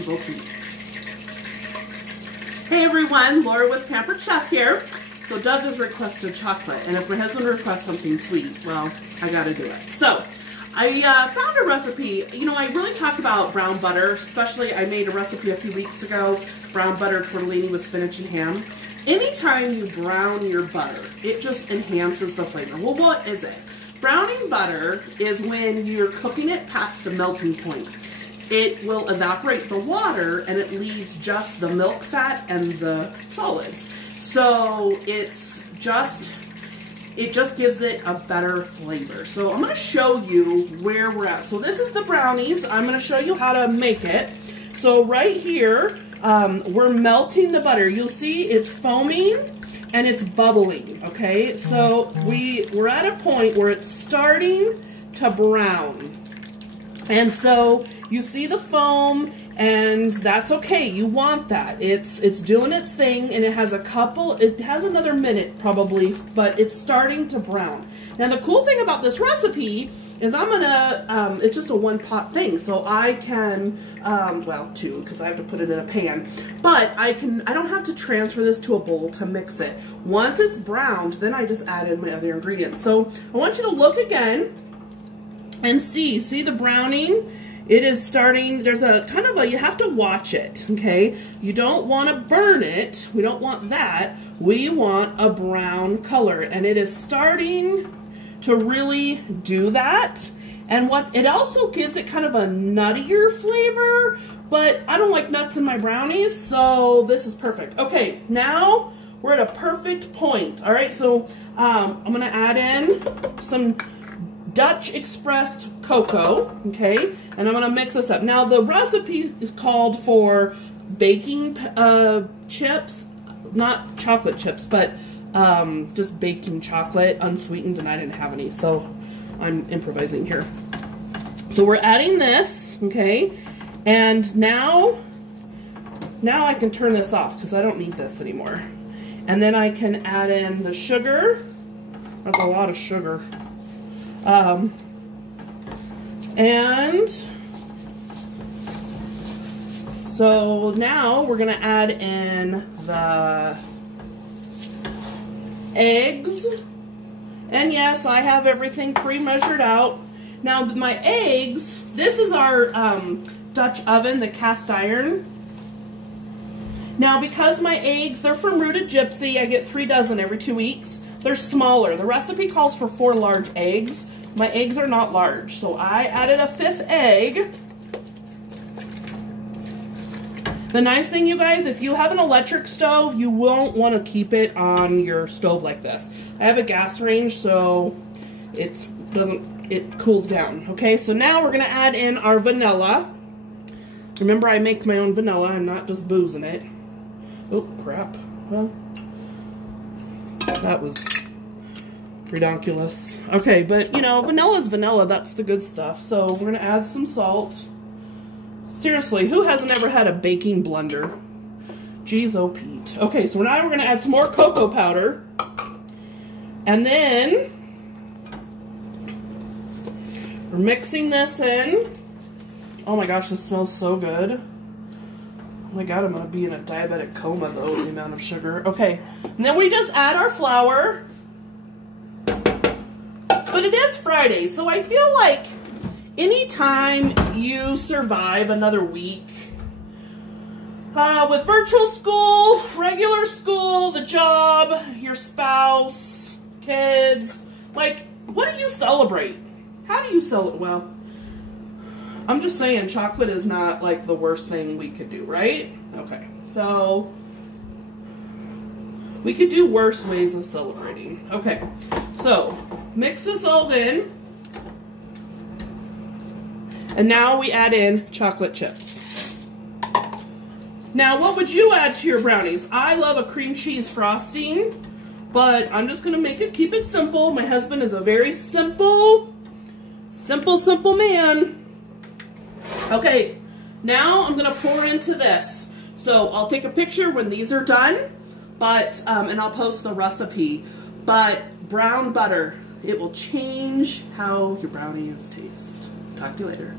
You both eat. Hey everyone, Laura with Pampered Chef here. So Doug has requested chocolate, and if my husband requests something sweet, well, I gotta do it. So I found a recipe. You know, I really talk about brown butter, especially I made a recipe a few weeks ago, brown butter tortellini with spinach and ham. Anytime you brown your butter, it just enhances the flavor. Well, what is it? Browning butter is when you're cooking it past the melting point. It will evaporate the water and it leaves just the milk fat and the solids. So it just gives it a better flavor. So I'm going to show you where we're at. So this is the brownies. I'm going to show you how to make it. So right here, we're melting the butter. You'll see it's foaming and it's bubbling, okay? So we're at a point where it's starting to brown. And so you see the foam, and that's okay. You want that. It's doing its thing, and it has another minute probably, but it's starting to brown. Now the cool thing about this recipe is it's just a one pot thing. So I can, well, two, because I have to put it in a pan. But I don't have to transfer this to a bowl to mix it. Once it's browned, then I just add in my other ingredients. So I want you to look again and see the browning. It is starting, there's a kind of you have to watch it, okay? You don't want to burn it. We don't want that. We want a brown color, and it is starting to really do that. And it also gives it kind of a nuttier flavor, but I don't like nuts in my brownies, so this is perfect. Okay, now we're at a perfect point. All right, so I'm gonna add in some Dutch expressed cocoa, okay, and I'm gonna mix this up. Now the recipe is called for baking chips, not chocolate chips, but just baking chocolate, unsweetened, and I didn't have any, so I'm improvising here. So we're adding this, okay, and now I can turn this off because I don't need this anymore. And then I can add in the sugar. That's a lot of sugar. And so now we're gonna add in the eggs, and yes, I have everything pre-measured out. Now my eggs, this is our Dutch oven, the cast iron. Now because my eggs, they're from Rooted Gypsy, I get 3 dozen every 2 weeks. They're smaller. The recipe calls for 4 large eggs. My eggs are not large, so I added a 5th egg. The nice thing, you guys, if you have an electric stove, you won't want to keep it on your stove like this. I have a gas range, so it cools down. Okay, so now we're gonna add in our vanilla. Remember, I make my own vanilla. I'm not just boozing it. Oh crap! Well, that was redonkulous. Okay, but you know, vanilla's vanilla. That's the good stuff. So we're gonna add some salt. Seriously, who hasn't ever had a baking blender? Jeez, oh Pete. Okay, so now we're gonna add some more cocoa powder. And then we're mixing this in. Oh my gosh, this smells so good. Oh my god, I'm gonna be in a diabetic coma though with the amount of sugar. Okay, and then we just add our flour. But it is Friday, so I feel like anytime you survive another week with virtual school, regular school, the job, your spouse, kids, like, what do you celebrate? How do you celebrate? Well, I'm just saying chocolate is not like the worst thing we could do, right? Okay, so we could do worse ways of celebrating. Okay, so mix this all in. And now we add in chocolate chips. Now, what would you add to your brownies? I love a cream cheese frosting, but I'm just gonna keep it simple. My husband is a very simple man. Okay, now I'm gonna pour into this. So I'll take a picture when these are done, but and I'll post the recipe. But brown butter, it will change how your brownies taste. Talk to you later.